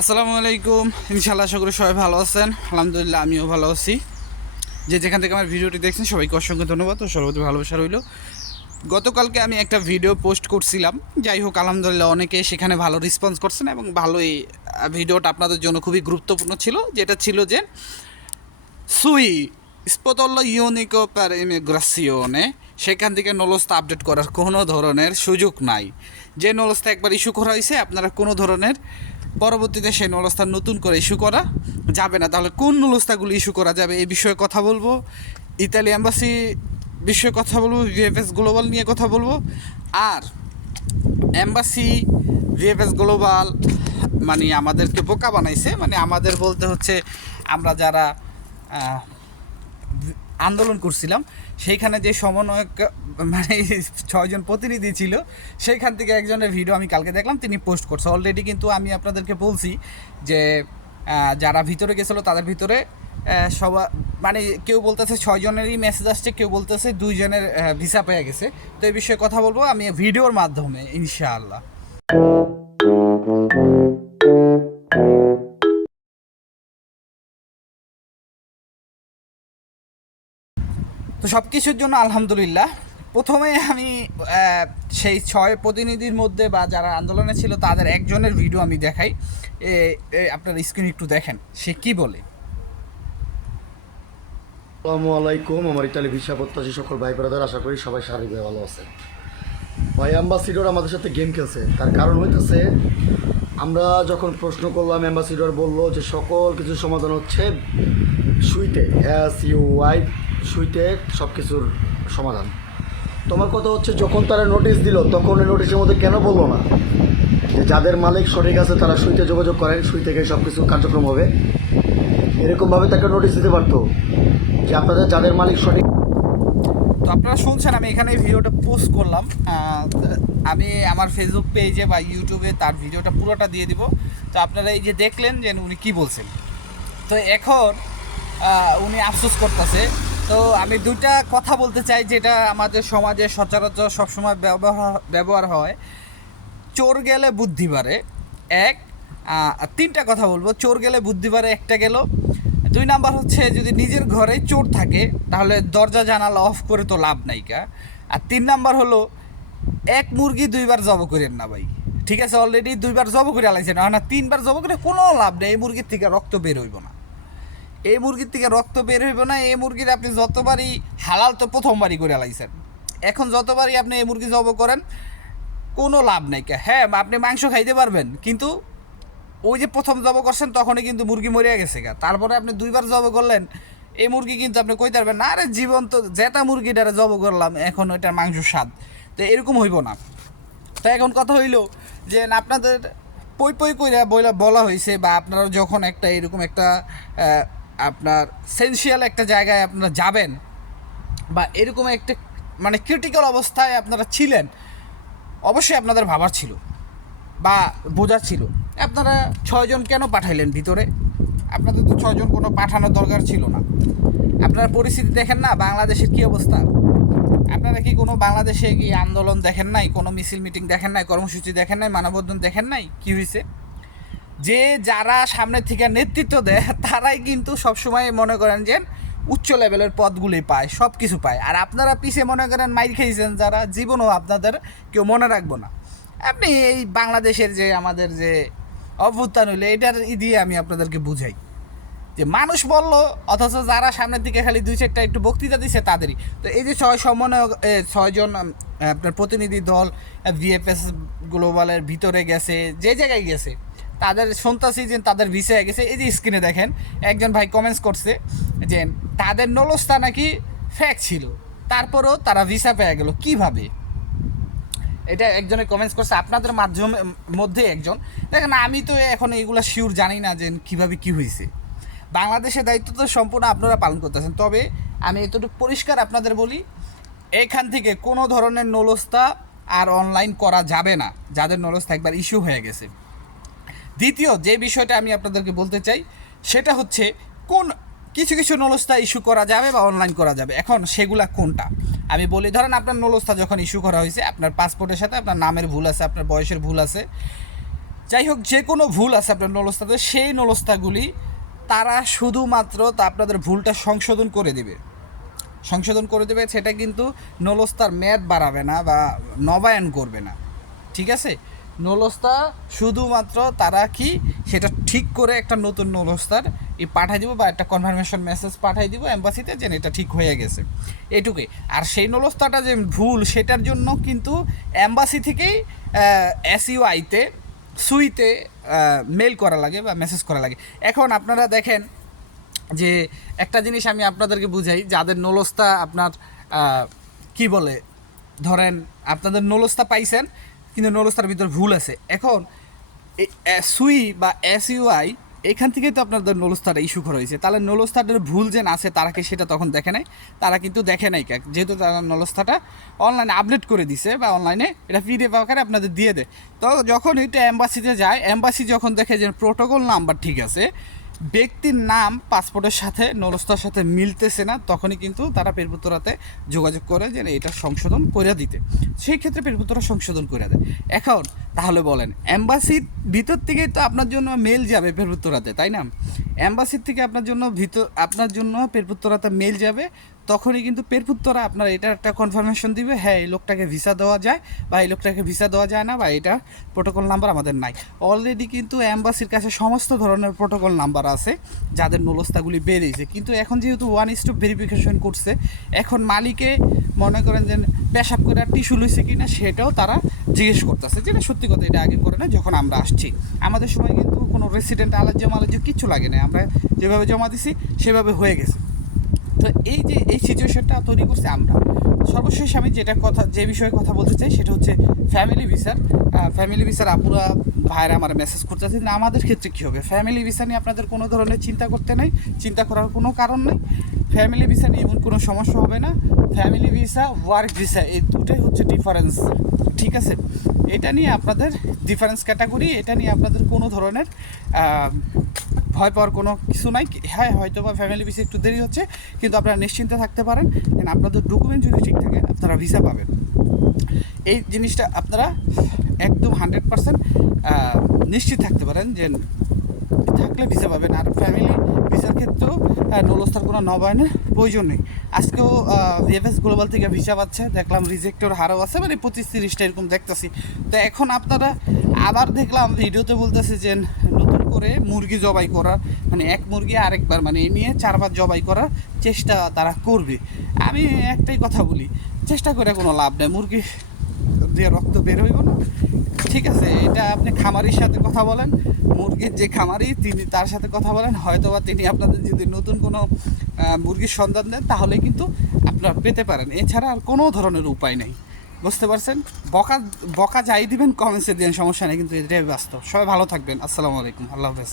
আসসালামু আলাইকুম। ইনশাল্লাহ আশা করি সবাই ভালো আছেন। আলহামদুলিল্লাহ আমিও ভালো আছি। যে যেখান থেকে আমার ভিডিওটি দেখছেন, সবাইকে অসংখ্য ধন্যবাদ ও সর্বতি ভালোবাসা রইল। গতকালকে আমি একটা ভিডিও পোস্ট করছিলাম। যাই হোক, আলহামদুলিল্লাহ অনেকে সেখানে ভালো রেসপন্স করছেন এবং ভালোই ভিডিওটা আপনাদের জন্য খুবই গুরুত্বপূর্ণ ছিল। যেটা ছিল যে, সুই স্পতল্ল ইউনিকো পার ইমিগ্রাসিওনে সেখান থেকে নলস্তা আপডেট করার কোনো ধরনের সুযোগ নাই। যে নলস্তা একবার ইস্যু করা হয়েছে, আপনারা কোনো ধরনের পরবর্তীতে সেই নলস্থা নতুন করে ইস্যু করা যাবে না। তাহলে কোন নলস্থাগুলো ইস্যু করা যাবে এই বিষয়ে কথা বলব। ইতালি অ্যাম্বাসি বিষয়ে কথা বলব, ভিএফএস গ্লোবাল নিয়ে কথা বলব। আর এম্বাসি, ভিএফএস গ্লোবাল মানে আমাদেরকে বোকা বানাইছে। মানে আমাদের বলতে হচ্ছে আমরা যারা আন্দোলন করছিলাম। সেইখানে যে সমন্বয়ক মানে ছয়জন প্রতিনিধি ছিল, সেইখান থেকে একজনের ভিডিও আমি কালকে দেখলাম, তিনি পোস্ট করছে। অলরেডি কিন্তু আমি আপনাদেরকে বলছি যে যারা ভিতরে গেছিল তাদের ভিতরে সবার মানে কেউ বলতেছে ছয়জনেরই মেসেজ আসছে, কেউ বলতেছে দুইজনের ভিসা পেয়ে গেছে। তো এই বিষয়ে কথা বলব আমি ভিডিওর মাধ্যমে, ইনশাআল্লাহ। তো সব কিছুর জন্য আলহামদুলিল্লাহ। প্রথমে আমি সেই ছয় প্রতিনিধির মধ্যে বা যারা আন্দোলনে ছিল তাদের একজনের ভিডিও আমি দেখাই। আপনার স্ক্রিন একটু দেখেন, সে কি বলে? আসসালামু আলাইকুম, আমার ইতালি ভিসা প্রত্যাশী সকল ভাই ব্রাদার আশা করি সবাই শারীরিকভাবে ভালো আছেন। ভাই অ্যাম্বাসিডর আমাদের সাথে গেম খেলছে। তার কারণ হইতেছে, আমরা যখন প্রশ্ন করলাম অ্যাম্বাসিডর বলল যে সকল কিছু সমাধান হচ্ছে সুইতে এস ইউ ওয়াই সুইতে সব কিছুর সমাধান। তোমার কথা হচ্ছে, যখন তারা নোটিশ দিল, তখন ওই নোটিশের মধ্যে কেন বলল না? যে যাদের মালিক সঠিক আছে, তারা সুইতে যোগাযোগ করেন, সুই থেকে সব কিছু কার্যক্রম হবে। এরকমভাবে তাকে নোটিশ দিতে পারতো যে আপনাদের যাদের মালিক সঠিক তো আপনারা শুনছেন, আমি এখানে ভিডিওটা পোস্ট করলাম। আমি আমার ফেসবুক পেজে বা ইউটিউবে তার ভিডিওটা পুরোটা দিয়ে দিব। তো আপনারা এই যে দেখলেন যে উনি কি বলছেন। তো এখন উনি আফসোস করতেছে তো আমি দুইটা কথা বলতে চাই যেটা আমাদের সমাজে সচরাচর সবসময় ব্যবহার ব্যবহার হয়। চোর গেলে বুদ্ধি বাড়ে। এক তিনটা কথা বলব। চোর গেলে বুদ্ধি বাড়ে, একটা গেল। দুই নাম্বার হচ্ছে যদি নিজের ঘরে চোর থাকে, তাহলে দরজা জানালা অফ করে তো লাভ নাই কা। আর তিন নাম্বার হলো, এক মুরগি দুইবার জব করেন না ভাই। ঠিক আছে অলরেডি দুইবার জব করে আলাইছে না না, তিনবার জব করে কোনো লাভ নেই, এই মুরগির থেকে রক্ত বের হইব না। এই মুরগির থেকে রক্ত বের হইব না, এই মুরগির আপনি যতবারই হালাল তো প্রথমবারই করে আলাইছেন এখন যতবারই আপনি এই মুরগি জব করেন, কোনো লাভ নাই। হ্যাঁ আপনি মাংস খাইতে পারবেন, কিন্তু ওই যে প্রথম জব করছেন তখনই কিন্তু মুরগি মরিয়া গেছে গা। তারপরে আপনি দুইবার জব করলেন, এই মুরগি কিন্তু আপনি কইতে পারবেন না, আরে জীবন্ত জেতা মুরগিটারে জব করলাম, এখন ওইটার মাংস স্বাদ। তো এরকম হইব না। তো এখন কথা হইল যে আপনাদের পই পই বইলা বলা হয়েছে বা আপনারা যখন একটা এরকম একটা আপনার সেন্সিয়াল একটা জায়গায় আপনারা যাবেন বা এরকম একটা মানে ক্রিটিক্যাল অবস্থায় আপনারা ছিলেন, অবশ্যই আপনাদের ভাবার ছিল বা বোঝার ছিল। আপনারা ছয়জন কেন পাঠাইলেন ভিতরে? আপনাদের তো ছয়জন কোনো পাঠানোর দরকার ছিল না। আপনারা পরিস্থিতি দেখেন না, বাংলাদেশের কি অবস্থা? আপনারা কি কোনো বাংলাদেশে কি আন্দোলন দেখেন নাই, কোনো মিছিল মিটিং দেখেন নাই, কর্মসূচি দেখেন নাই, মানববন্ধন দেখেন নাই? কী হয়েছে যে যারা সামনে থেকে নেতৃত্ব দেয়, তারাই কিন্তু সবসময় মনে করেন যে উচ্চ লেভেলের পদগুলি পায় সব কিছু পায়। আর আপনারা পিছে মনে করেন মাইর খেয়েছেন যারা, জীবনও আপনাদের কেউ মনে রাখব না। আপনি এই বাংলাদেশের যে আমাদের যে অভ্যুত্থান হইলে, এটার ই দিয়ে আমি আপনাদেরকে বুঝাই। যে মানুষ বলল, অথচ যারা সামনের দিকে খালি দুই চারটা একটু বক্তৃতা দিছে, তাদেরই। তো এই যে ছয় সমন্বয় ছয়জন আপনার প্রতিনিধি দল ভিএফএস গ্লোবালের ভিতরে গেছে, যে জায়গায় গেছে তাদের শুনতাছি যে তাদের ভিসা গেছে। এই যে স্ক্রিনে দেখেন, একজন ভাই কমেন্টস করছে যে, তাদের নলস্তা নাকি ফ্যাক ছিল, তারপরেও তারা ভিসা পেয়ে গেল, কীভাবে? এটা একজনে কমেন্টস করছে, আপনাদের মাধ্যমে, মধ্যে একজন। দেখেন, আমি তো এখন এইগুলা শিওর জানি না যে কীভাবে কি হয়েছে। বাংলাদেশের দায়িত্ব তো সম্পূর্ণ আপনারা পালন করতেছেন। তবে আমি এতটুকু পরিষ্কার আপনাদের বলি, এখান থেকে কোনো ধরনের নলস্তা আর অনলাইন করা যাবে না, যাদের নলস্তা একবার ইস্যু হয়ে গেছে। দ্বিতীয় যে বিষয়টা আমি আপনাদেরকে বলতে চাই, সেটা হচ্ছে কোন কিছু কিছু নলস্তা ইস্যু করা যাবে বা অনলাইন করা যাবে। এখন সেগুলা কোনটা? আমি বলি, ধরেন আপনার নলস্তা যখন ইস্যু করা হয়েছে, আপনার পাসপোর্টের সাথে আপনার নামের ভুল আছে, আপনার বয়সের ভুল আছে, যাই হোক, যে কোনো ভুল আছে আপনার নলস্তাতে, সেই নলস্তাগুলি তারা শুধুমাত্র তা আপনাদের ভুলটা সংশোধন করে দেবে। সংশোধন করে দেবে, সেটা কিন্তু নলস্তার মেয়াদ বাড়াবে না বা নবায়ন করবে না। ঠিক আছে? নলস্তা শুধুমাত্র তারা কি সেটা ঠিক করে একটা নতুন নলস্তার এই পাঠাই দিব বা একটা কনফার্মেশন মেসেজ পাঠাই দিব এম্বাসিতে যে এটা ঠিক হয়ে গেছে। এটুকুই। আর সেই নলস্তাটা যে ভুল সেটার জন্য কিন্তু অ্যাম্বাসি থেকেই এসইউআইতে সুইতে মেল করা লাগে বা মেসেজ করা লাগে। এখন আপনারা দেখেন যে একটা জিনিস আমি আপনাদেরকে বুঝাই, যাদের নলস্তা আপনার কি বলে? ধরেন আপনাদের নলস্তা পাইছেন কিন্তু নলস্তার ভিতরে ভুল আছে। এখন সুই বা এস ইউআই এখান থেকেই তো আপনাদের নলস্তাটা ইস্যু করা হয়েছে। তাহলে নলস্তাটার ভুল যে আছে, তারা কি সেটা তখন দেখে নাই? তারা কিন্তু দেখে নাই কাক যেহেতু তারা নলস্তাটা অনলাইনে আপডেট করে দিছে বা অনলাইনে এটা পিডিএফ আকারে আপনাদের দিয়ে দেয়। তো যখন এটা অ্যাম্বাসিতে যায় অ্যাম্বাসি যখন দেখে যে প্রোটোকল নাম্বার ঠিক আছে ব্যক্তির নাম পাসপোর্টের সাথে নলস্তার সাথে মিলতেছে না, তখনই কিন্তু তারা পেরপুত্তরাতে যোগাযোগ করে যে এটা সংশোধন করে দিতে। সেই ক্ষেত্রে পেরপুত্তরা সংশোধন করে দেয়। এখন তাহলে বলেন অ্যাম্বাসির ভিতর থেকেই তো আপনার জন্য মেল যাবে পেরপুত্তরাতে, তাই না? অ্যাম্বাসির থেকে আপনার জন্য ভিতর, আপনার জন্য পেরপুত্তরাতে মেল যাবে তখনই কিন্তু পেরপুত্তরা আপনার এটা একটা কনফার্মেশন দিবে হ্যাঁ এই লোকটাকে ভিসা দেওয়া যায় বা এই লোকটাকে ভিসা দেওয়া যায় না বা এটা প্রোটোকল নাম্বার আমাদের নাই। অলরেডি কিন্তু অ্যাম্বাসির কাছে সমস্ত ধরনের প্রোটোকল নাম্বার আছে, যাদের নলস্তাগুলি বেরিয়েছে। কিন্তু এখন যেহেতু ওয়ান স্টপ ভেরিফিকেশন করছে, এখন মালিকে মনে করেন যে পেশাব করে আর টিস্যু লইছে কি না সেটাও তারা জিজ্ঞেস করতেছে যেটা সত্যি কথা এটা আগে করে না যখন আমরা আসছি। আমাদের সময় কিন্তু কোনো রেসিডেন্ট আলাদা জমা আলাদা কিচ্ছু লাগে না আমরা যেভাবে জমা দিছি, সেভাবে হয়ে গেছে। তো এই যে, এই সিচুয়েশনটা তৈরি করছে আমরা। সর্বশেষ আমি যেটা কথা, যে বিষয়ে কথা বলতে চাই সেটা হচ্ছে ফ্যামিলি ভিসার ফ্যামিলি ভিসার আপুরা ভাইরা আমার মেসেজ করতেছে না আমাদের ক্ষেত্রে কী হবে? ফ্যামিলি ভিসা নিয়ে আপনাদের কোনো ধরনের চিন্তা করতে নেই, চিন্তা করার কোনো কারণ নেই। ফ্যামিলি ভিসা নিয়ে এমন কোনো সমস্যা হবে না। ফ্যামিলি ভিসা ওয়ার্ক ভিসা এই দুটোই হচ্ছে ডিফারেন্স ঠিক আছে? এটা নিয়ে আপনাদের ডিফারেন্স ক্যাটাগরি এটা নিয়ে আপনাদের কোনো ধরনের ভয় পাওয়ার কোনো কিছু নাই। হ্যাঁ হয়তো বা ফ্যামিলি ভিসা একটু দেরি হচ্ছে কিন্তু আপনারা নিশ্চিন্তে থাকতে পারেন। যেন আপনাদের ডকুমেন্ট যদি ঠিক থাকে আপনারা ভিসা পাবেন। এই জিনিসটা আপনারা একদম হান্ড্রেড পার্সেন্ট নিশ্চিত থাকতে পারেন যে থাকলে ভিসা পাবেন। আর ফ্যামিলি ভিসার ক্ষেত্রেও আহ, নলস্তার কোনো নবায়নের প্রয়োজন নেই। আজকেও ভিএফএস গ্লোবাল থেকে ভিসা পাচ্ছে। দেখলাম রিজেক্টের হারও আছে মানে পঁচিশ তিরিশটা এরকম দেখতেছি। তো এখন আপনারা আবার দেখলাম ভিডিওতে বলতেছে যে করে মুরগি জবাই করার মানে এক মুরগি আরেকবার মানে এই নিয়ে চারবার জবাই করার চেষ্টা তারা করবে। আমি একটাই কথা বলি, চেষ্টা করে কোনো লাভ নেই, মুরগি দিয়ে রক্ত বের হইব না। ঠিক আছে, এটা আপনি খামারির সাথে কথা বলেন, মুরগির যে খামারি তিনি তার সাথে কথা বলেন হয়তো বা তিনি আপনাদের যদি নতুন কোনো মুরগির সন্ধান দেন, তাহলে কিন্তু আপনারা পেতে পারেন। এছাড়া আর কোনো ধরনের উপায় নেই। বুঝতে পারছেন? বকা বকা যাই দিবেন কমেন্টসে দিন সমস্যা নেই, কিন্তু এটাই ব্যস্ত। সবাই ভালো থাকবেন। আসসালামু আলাইকুম। আল্লাহ হাফেজ।